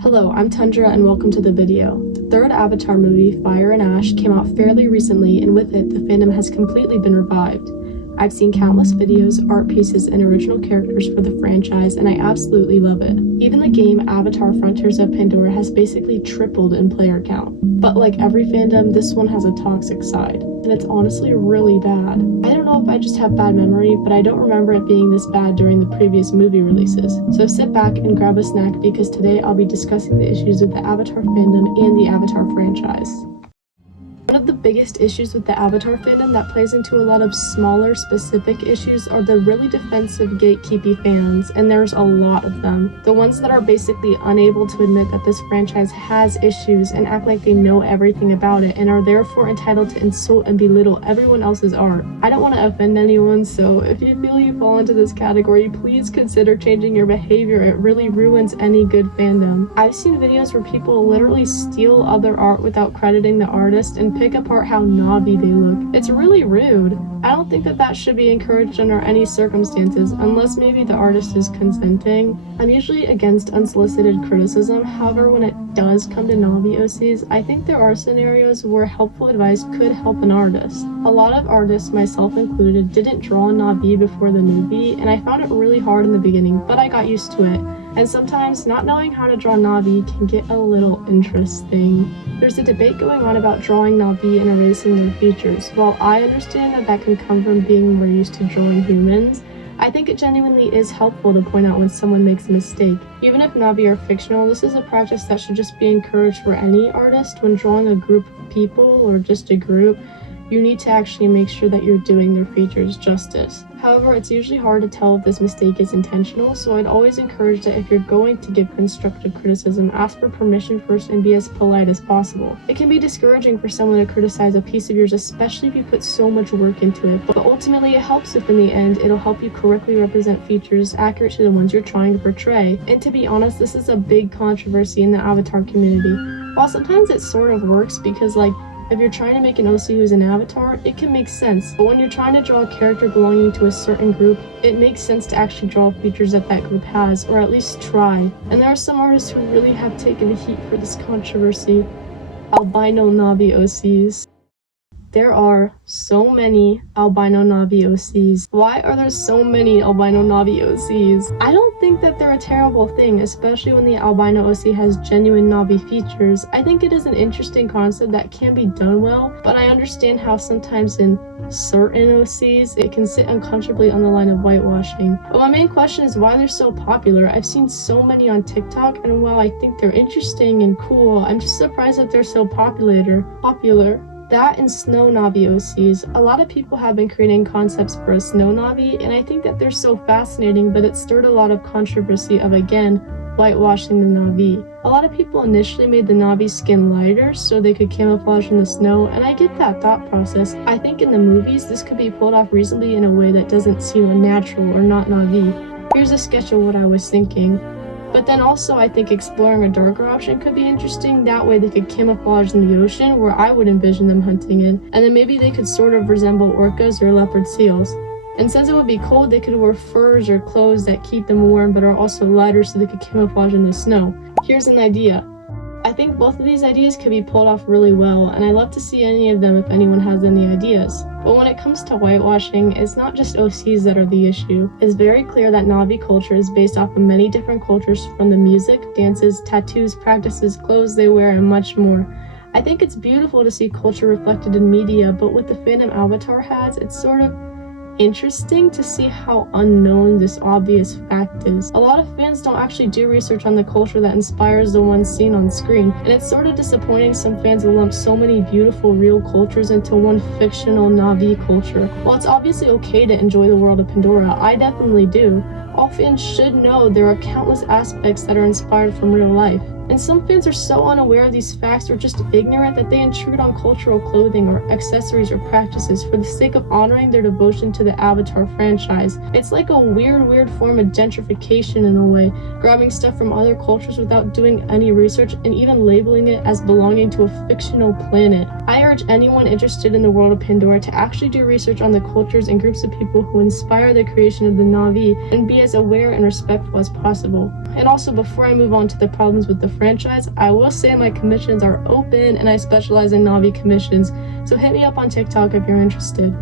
Hello, I'm Tundra and welcome to the video. The third Avatar movie, Fire and Ash, came out fairly recently, and with it, the fandom has completely been revived. I've seen countless videos, art pieces, and original characters for the franchise, and I absolutely love it. Even the game Avatar Frontiers of Pandora has basically tripled in player count. But like every fandom, this one has a toxic side, and it's honestly really bad. I don't know if I just have bad memory, but I don't remember it being this bad during the previous movie releases. So sit back and grab a snack because today I'll be discussing the issues with the Avatar fandom and the Avatar franchise. One of the biggest issues with the Avatar fandom that plays into a lot of smaller specific issues are the really defensive gatekeepy fans, and there's a lot of them. The ones that are basically unable to admit that this franchise has issues and act like they know everything about it and are therefore entitled to insult and belittle everyone else's art. I don't want to offend anyone, so if you feel you fall into this category, please consider changing your behavior. It really ruins any good fandom. I've seen videos where people literally steal other art without crediting the artist and pick apart how Na'vi they look. It's really rude. I don't think that should be encouraged under any circumstances, unless maybe the artist is consenting. I'm usually against unsolicited criticism, however when it does come to Na'vi OCs, I think there are scenarios where helpful advice could help an artist. A lot of artists, myself included, didn't draw Na'vi before the movie, and I found it really hard in the beginning, but I got used to it. And sometimes not knowing how to draw Na'vi can get a little interesting. There's a debate going on about drawing Na'vi and erasing their features. While I understand that can come from being more used to drawing humans, I think it genuinely is helpful to point out when someone makes a mistake. Even if Na'vi are fictional, this is a practice that should just be encouraged for any artist. When drawing a group of people or just a group, you need to actually make sure that you're doing their features justice. However, it's usually hard to tell if this mistake is intentional, so I'd always encourage that if you're going to give constructive criticism, ask for permission first and be as polite as possible. It can be discouraging for someone to criticize a piece of yours, especially if you put so much work into it, but ultimately it helps if in the end it'll help you correctly represent features accurate to the ones you're trying to portray. And to be honest, this is a big controversy in the Avatar community. While sometimes it sort of works because if you're trying to make an OC who's an avatar, it can make sense. But when you're trying to draw a character belonging to a certain group, it makes sense to actually draw features that group has, or at least try. And there are some artists who really have taken the heat for this controversy. Albino Na'vi OCs. There are so many albino Na'vi OCs. Why are there so many albino Na'vi OCs? I don't think that they're a terrible thing, especially when the albino OC has genuine Na'vi features. I think it is an interesting concept that can be done well, but I understand how sometimes in certain OCs it can sit uncomfortably on the line of whitewashing. But my main question is why they're so popular. I've seen so many on TikTok, and while I think they're interesting and cool, I'm just surprised that they're so popular. That and snow Na'vi OCs. A lot of people have been creating concepts for a snow Na'vi, and I think that they're so fascinating, but it stirred a lot of controversy of, again, whitewashing the Na'vi. A lot of people initially made the Na'vi skin lighter so they could camouflage in the snow, and I get that thought process. I think in the movies, this could be pulled off reasonably in a way that doesn't seem unnatural or not Na'vi. Here's a sketch of what I was thinking. But then also I think exploring a darker option could be interesting. That way they could camouflage in the ocean where I would envision them hunting in. And then maybe they could sort of resemble orcas or leopard seals. And since it would be cold, they could wear furs or clothes that keep them warm but are also lighter so they could camouflage in the snow. Here's an idea. I think both of these ideas could be pulled off really well, and I'd love to see any of them if anyone has any ideas. But when it comes to whitewashing, it's not just OCs that are the issue. It's very clear that Na'vi culture is based off of many different cultures, from the music, dances, tattoos, practices, clothes they wear, and much more. I think it's beautiful to see culture reflected in media, but what the fandom Avatar has, it's sort of interesting to see how unknown this obvious fact is. A lot of fans don't actually do research on the culture that inspires the ones seen on screen, and it's sort of disappointing some fans will lump so many beautiful real cultures into one fictional Na'vi culture. While it's obviously okay to enjoy the world of Pandora, I definitely do, all fans should know there are countless aspects that are inspired from real life. And some fans are so unaware of these facts or just ignorant that they intrude on cultural clothing or accessories or practices for the sake of honoring their devotion to the Avatar franchise. It's like a weird form of gentrification in a way, grabbing stuff from other cultures without doing any research and even labeling it as belonging to a fictional planet. I urge anyone interested in the world of Pandora to actually do research on the cultures and groups of people who inspire the creation of the Na'vi and be as aware and respectful as possible. And also, before I move on to the problems with the franchise, I will say my commissions are open and I specialize in Na'vi commissions, so hit me up on TikTok if you're interested.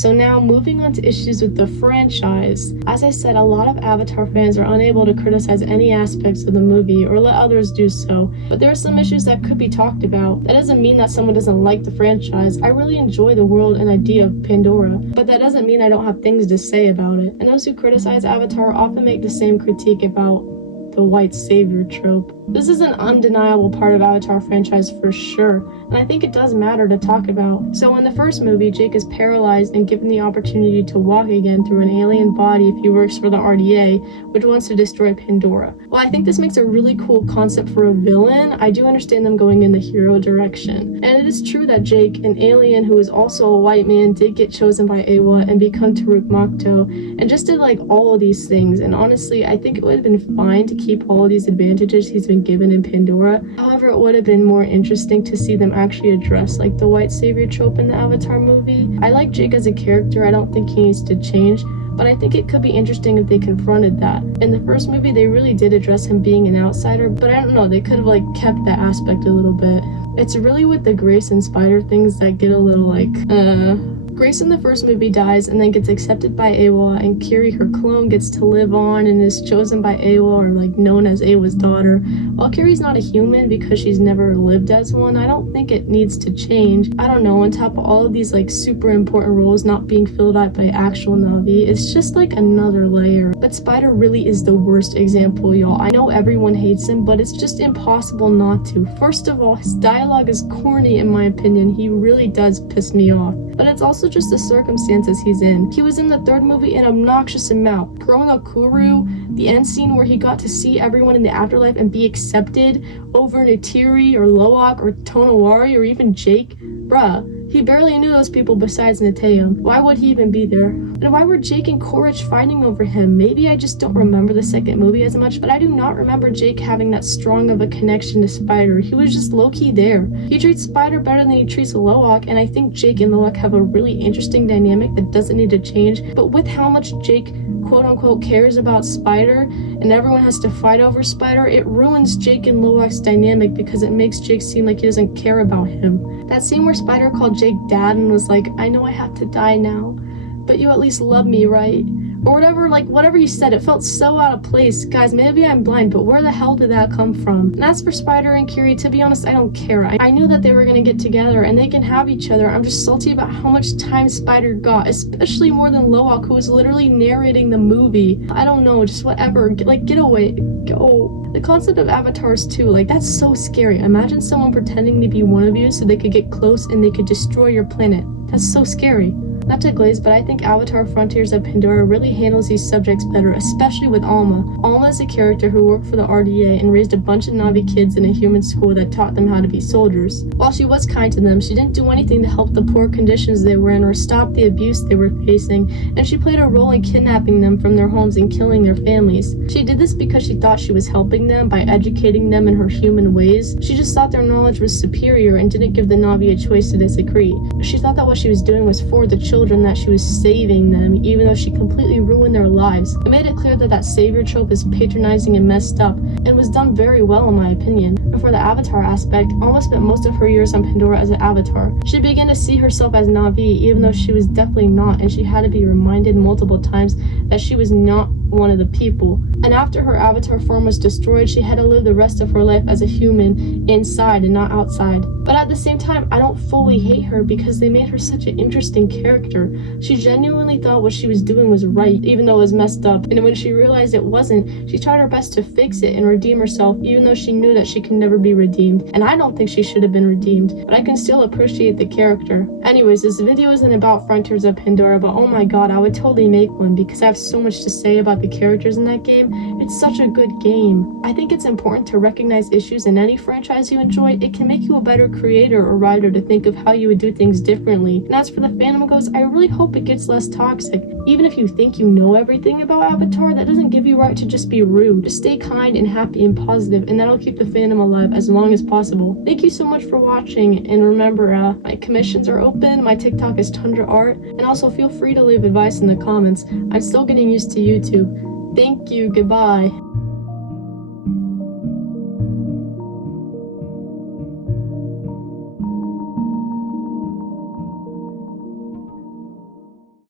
So now, moving on to issues with the franchise. As I said, a lot of Avatar fans are unable to criticize any aspects of the movie or let others do so, but there are some issues that could be talked about. That doesn't mean that someone doesn't like the franchise. I really enjoy the world and idea of Pandora, but that doesn't mean I don't have things to say about it. And those who criticize Avatar often make the same critique about the white savior trope. This is an undeniable part of Avatar franchise for sure, and I think it does matter to talk about. So in the first movie, Jake is paralyzed and given the opportunity to walk again through an alien body if he works for the RDA, which wants to destroy Pandora. While I think this makes a really cool concept for a villain, I do understand them going in the hero direction. And it is true that Jake, an alien who is also a white man, did get chosen by Awa and become Taruk Makto, and just did like all of these things. And honestly, I think it would have been fine to keep all of these advantages he's been given in Pandora. However, it would have been more interesting to see them actually address like the white savior trope in the Avatar movie. I like Jake as a character. I don't think he needs to change, but I think it could be interesting if they confronted that. In the first movie, they really did address him being an outsider, but I don't know, they could have like kept that aspect a little bit. It's really with the Grace and Spider things that get a little like, Grace in the first movie dies and then gets accepted by Awa, and Kiri, her clone, gets to live on and is chosen by Awa, or like known as Awa's daughter. While Kiri's not a human because she's never lived as one, I don't think it needs to change. I don't know, on top of all of these like super important roles not being filled out by actual Na'vi, it's just like another layer. But Spider really is the worst example, y'all. I know everyone hates him, but it's just impossible not to. First of all, his dialogue is corny in my opinion. He really does piss me off. But it's also just the circumstances he's in. He was in the third movie an obnoxious amount. Growing up Kuru, the end scene where he got to see everyone in the afterlife and be accepted over Neytiri or Loak or Tonawari or even Jake. Bruh, he barely knew those people besides Neteyam. Why would he even be there? And why were Jake and Korich fighting over him? Maybe I just don't remember the second movie as much, but I do not remember Jake having that strong of a connection to Spider. He was just low-key there. He treats Spider better than he treats Loak, and I think Jake and Loak have a really interesting dynamic that doesn't need to change, but with how much Jake quote-unquote cares about Spider and everyone has to fight over Spider, it ruins Jake and Loak's dynamic because it makes Jake seem like he doesn't care about him. That scene where Spider called Jake dad and was like, I know I have to die now, but you at least love me, right? Or whatever, like whatever he said, it felt so out of place. Guys, maybe I'm blind, but where the hell did that come from? And as for Spider and Kiri, to be honest, I don't care. I knew that they were gonna get together and they can have each other. I'm just salty about how much time Spider got, especially more than Loak, who was literally narrating the movie. I don't know, just whatever. Get away. Go. The concept of avatars too, like that's so scary. Imagine someone pretending to be one of you so they could get close and they could destroy your planet. That's so scary. Not to glaze, but I think Avatar Frontiers of Pandora really handles these subjects better, especially with Alma. Alma is a character who worked for the RDA and raised a bunch of Na'vi kids in a human school that taught them how to be soldiers. While she was kind to them, she didn't do anything to help the poor conditions they were in or stop the abuse they were facing, and she played a role in kidnapping them from their homes and killing their families. She did this because she thought she was helping them by educating them in her human ways. She just thought their knowledge was superior and didn't give the Na'vi a choice to disagree. She thought that what she was doing was for the children, that she was saving them, even though she completely ruined their lives. It made it clear that that savior trope is patronizing and messed up, and was done very well in my opinion. And for the Avatar aspect, Alma spent most of her years on Pandora as an Avatar. She began to see herself as Na'vi, even though she was definitely not, and she had to be reminded multiple times that she was not one of the people. And after her Avatar form was destroyed, she had to live the rest of her life as a human, inside and not outside. But at the same time, I don't fully hate her because they made her such an interesting character. She genuinely thought what she was doing was right, even though it was messed up. And when she realized it wasn't, she tried her best to fix it and redeem herself, even though she knew that she could never be redeemed, and I don't think she should have been redeemed, but I can still appreciate the character. Anyways, this video isn't about Frontiers of Pandora, but oh my god, I would totally make one because I have so much to say about the characters in that game. It's such a good game. I think it's important to recognize issues in any franchise you enjoy. It can make you a better creator or writer to think of how you would do things differently. And as for the fandom goes, I really hope it gets less toxic. Even if you think you know everything about Avatar, that doesn't give you right to just be rude. Just stay kind and happy and positive, and that'll keep the fandom alive as long as possible. Thank you so much for watching, and remember, my commissions are open, my TikTok is Tundra Art, and also feel free to leave advice in the comments. I'm still getting used to YouTube. Thank you, goodbye.